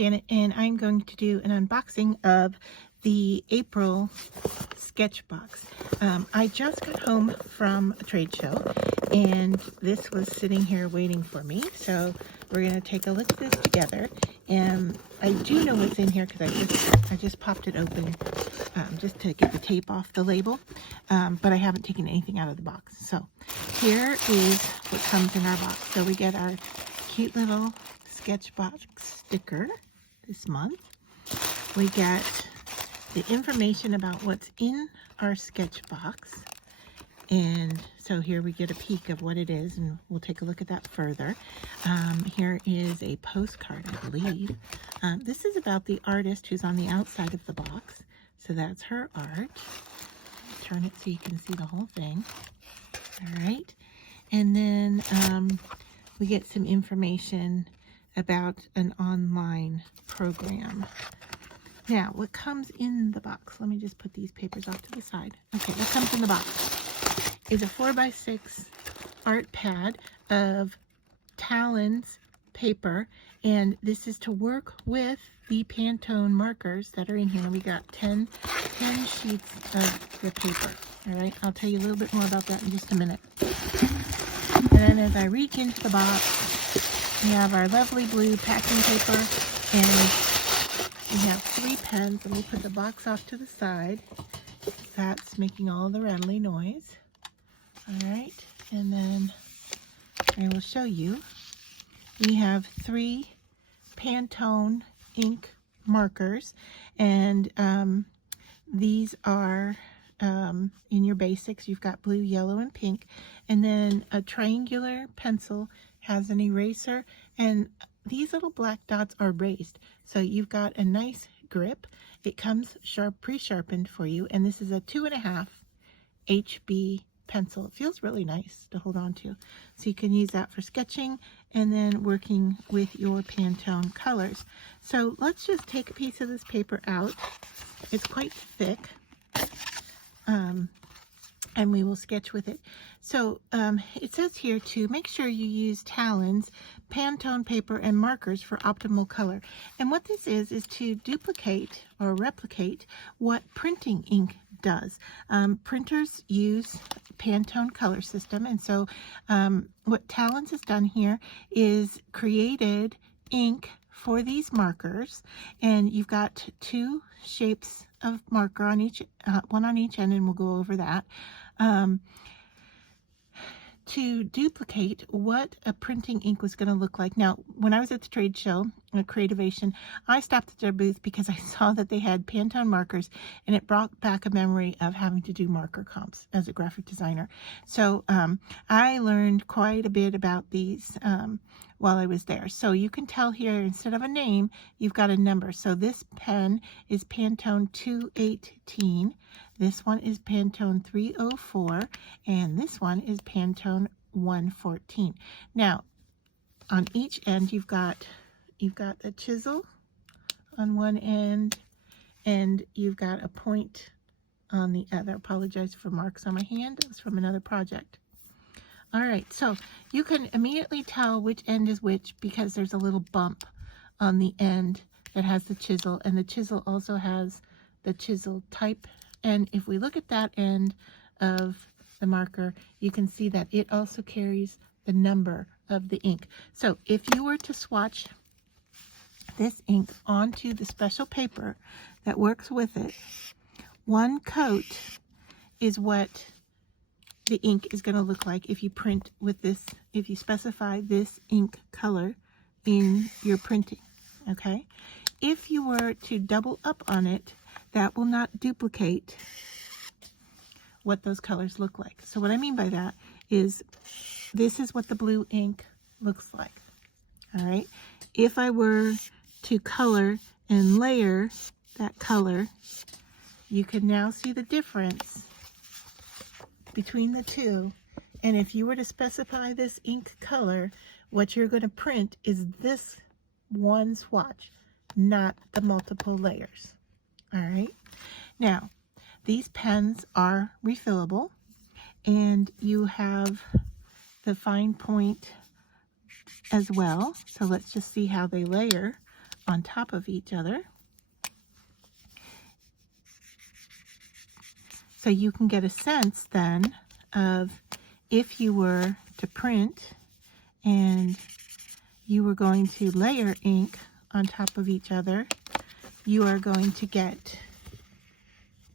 Janet, and I'm going to do an unboxing of the April Sketchbox. I just got home from a trade show, and this was sitting here waiting for me. So we're going to take a look at this together. And I do know what's in here because I just popped it open just to get the tape off the label, but I haven't taken anything out of the box. So here is what comes in our box. So we get our cute little Sketchbox sticker this month. We get the information about what's in our Sketchbox, and so here we get a peek of what it is, and we'll take a look at that further. Here is a postcard, I believe. This is about the artist who's on the outside of the box, so that's her art. Turn it so you can see the whole thing. All right, and then we get some information about an online program. Now, what comes in the box? Let me just put these papers off to the side. Okay, what comes in the box is a 4x6 art pad of Talon's paper, and this is to work with the Pantone markers that are in here. We got 10 sheets of the paper. All right, I'll tell you a little bit more about that in just a minute. And then as I reach into the box, we have our lovely blue packing paper, and we have 3 pens. And we'll put the box off to the side. That's making all the rattly noise. All right, and then I will show you. We have 3 Pantone ink markers, and these are in your basics. You've got blue, yellow, and pink, and then a triangular pencil has an eraser, and these little black dots are raised, so you've got a nice grip. It comes pre-sharpened for you, and this is a 2.5 HB pencil. It feels really nice to hold on to, so you can use that for sketching and then working with your Pantone colors. So let's just take a piece of this paper out. It's quite thick, and we will sketch with it. So it says here to make sure you use Talon's Pantone paper and markers for optimal color. And what this is to duplicate or replicate what printing ink does. Printers use Pantone color system, and so what Talon's has done here is created ink for these markers, and you've got 2 shapes of marker on each, one on each end, and we'll go over that. To duplicate what a printing ink was going to look like. Now, when I was at the trade show, Creativation, I stopped at their booth because I saw that they had Pantone markers, and it brought back a memory of having to do marker comps as a graphic designer. So I learned quite a bit about these while I was there. So you can tell here, instead of a name, you've got a number. So this pen is Pantone 218. This one is Pantone 304, and this one is Pantone 114. Now, on each end, you've got the chisel on one end, and you've got a point on the other. I apologize for marks on my hand. It was from another project. All right, so you can immediately tell which end is which because there's a little bump on the end that has the chisel, and the chisel also has the chisel type. And if we look at that end of the marker, you can see that it also carries the number of the ink. So if you were to swatch this ink onto the special paper that works with it, 1 coat is what the ink is going to look like if you print with this, if you specify this ink color in your printing. Okay, if you were to double up on it, that will not duplicate what those colors look like. So what I mean by that is this is what the blue ink looks like. All right, if I were to color and layer that color, you can now see the difference between the two. And if you were to specify this ink color, what you're going to print is this one swatch, not the multiple layers. All right, now these pens are refillable, and you have the fine point as well. So let's just see how they layer on top of each other. So you can get a sense then of if you were to print and you were going to layer ink on top of each other, you are going to get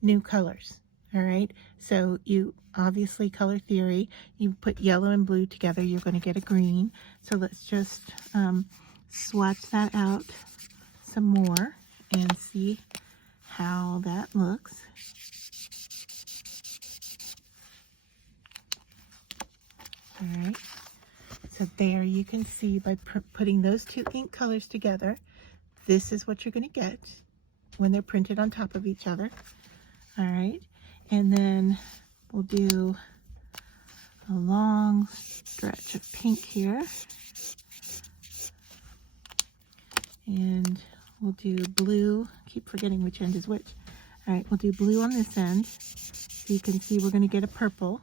new colors. All right, so you obviously, color theory, you put yellow and blue together, you're going to get a green. So let's just swatch that out some more and see how that looks. All right, so there you can see by putting those two ink colors together, this is what you're going to get when they're printed on top of each other. All right, and then we'll do a long stretch of pink here, and we'll do blue. Keep forgetting which end is which. All right, we'll do blue on this end, so you can see we're going to get a purple.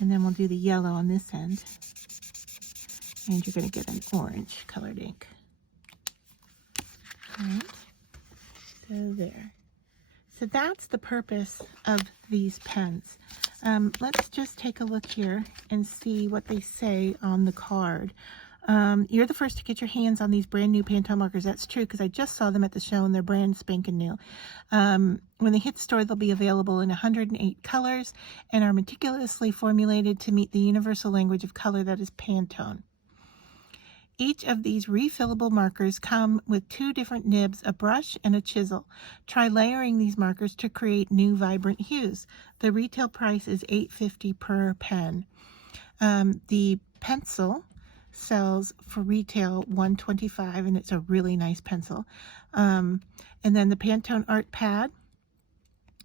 And then we'll do the yellow on this end, and you're going to get an orange colored ink. All right, so there. So that's the purpose of these pens. Let's just take a look here and see what they say on the card. You're the first to get your hands on these brand new Pantone markers. That's true, because I just saw them at the show and they're brand spanking new. When they hit the store, they'll be available in 108 colors and are meticulously formulated to meet the universal language of color that is Pantone. Each of these refillable markers come with two different nibs, a brush and a chisel. Try layering these markers to create new vibrant hues. The retail price is $8.50 per pen. The pencil sells for retail $125, and it's a really nice pencil. And then the Pantone Art Pad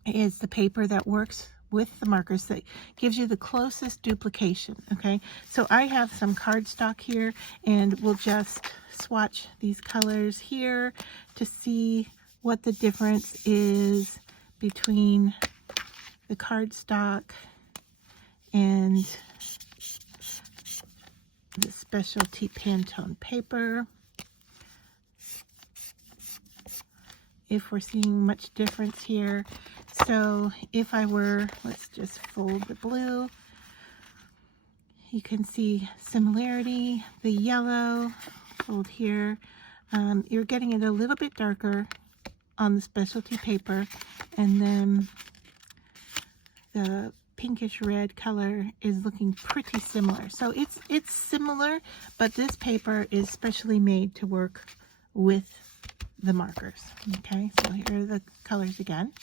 is the paper that works with the markers that gives you the closest duplication. Okay, so I have some cardstock here, and we'll just swatch these colors here to see what the difference is between the cardstock and the specialty Pantone paper. If we're seeing much difference here. So if I were, let's just fold the blue, you can see similarity. The yellow, fold here, you're getting it a little bit darker on the specialty paper, and then the pinkish red color is looking pretty similar. So it's similar, but this paper is specially made to work with the markers. Okay, so here are the colors again.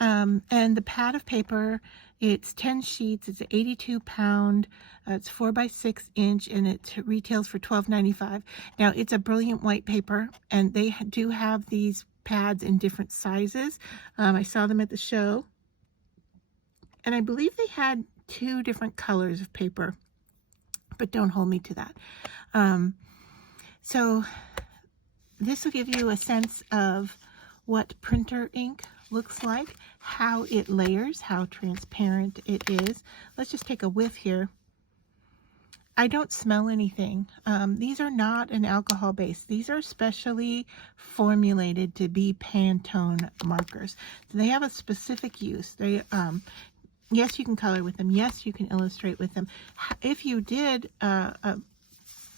And the pad of paper, it's 10 sheets, it's 82 pound, it's 4 by 6 inch, and it retails for $12.95. Now it's a brilliant white paper, and they do have these pads in different sizes. I saw them at the show, and I believe they had 2 different colors of paper, but don't hold me to that. So this will give you a sense of what printer ink looks like, how it layers, how transparent it is. Let's just take a whiff here. I don't smell anything. These are not an alcohol base. These are specially formulated to be Pantone markers. So they have a specific use. They, yes, you can color with them. Yes, you can illustrate with them. If you did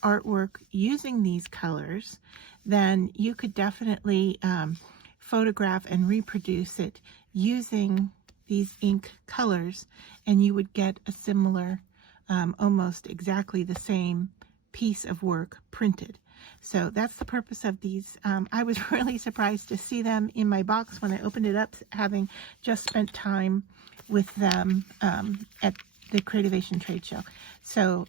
artwork using these colors, then you could definitely photograph and reproduce it using these ink colors, and you would get a similar, almost exactly the same piece of work printed. So that's the purpose of these. I was really surprised to see them in my box when I opened it up, having just spent time with them at the Creativation Trade Show. So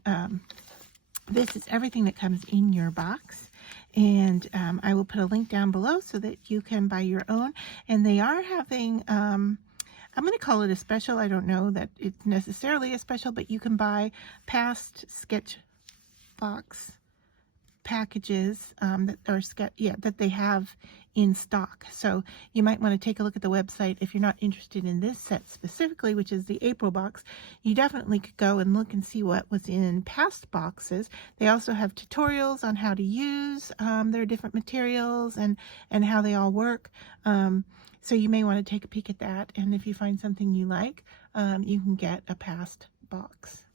this is everything that comes in your box. And I will put a link down below so that you can buy your own. And they are having, I'm going to call it a special. I don't know that it's necessarily a special, but you can buy past Sketchbox packages that are that they have in stock. So you might want to take a look at the website if you're not interested in this set specifically, which is the April box. You definitely could go and look and see what was in past boxes. They also have tutorials on how to use their different materials and how they all work. So you may want to take a peek at that, and if you find something you like, you can get a past box.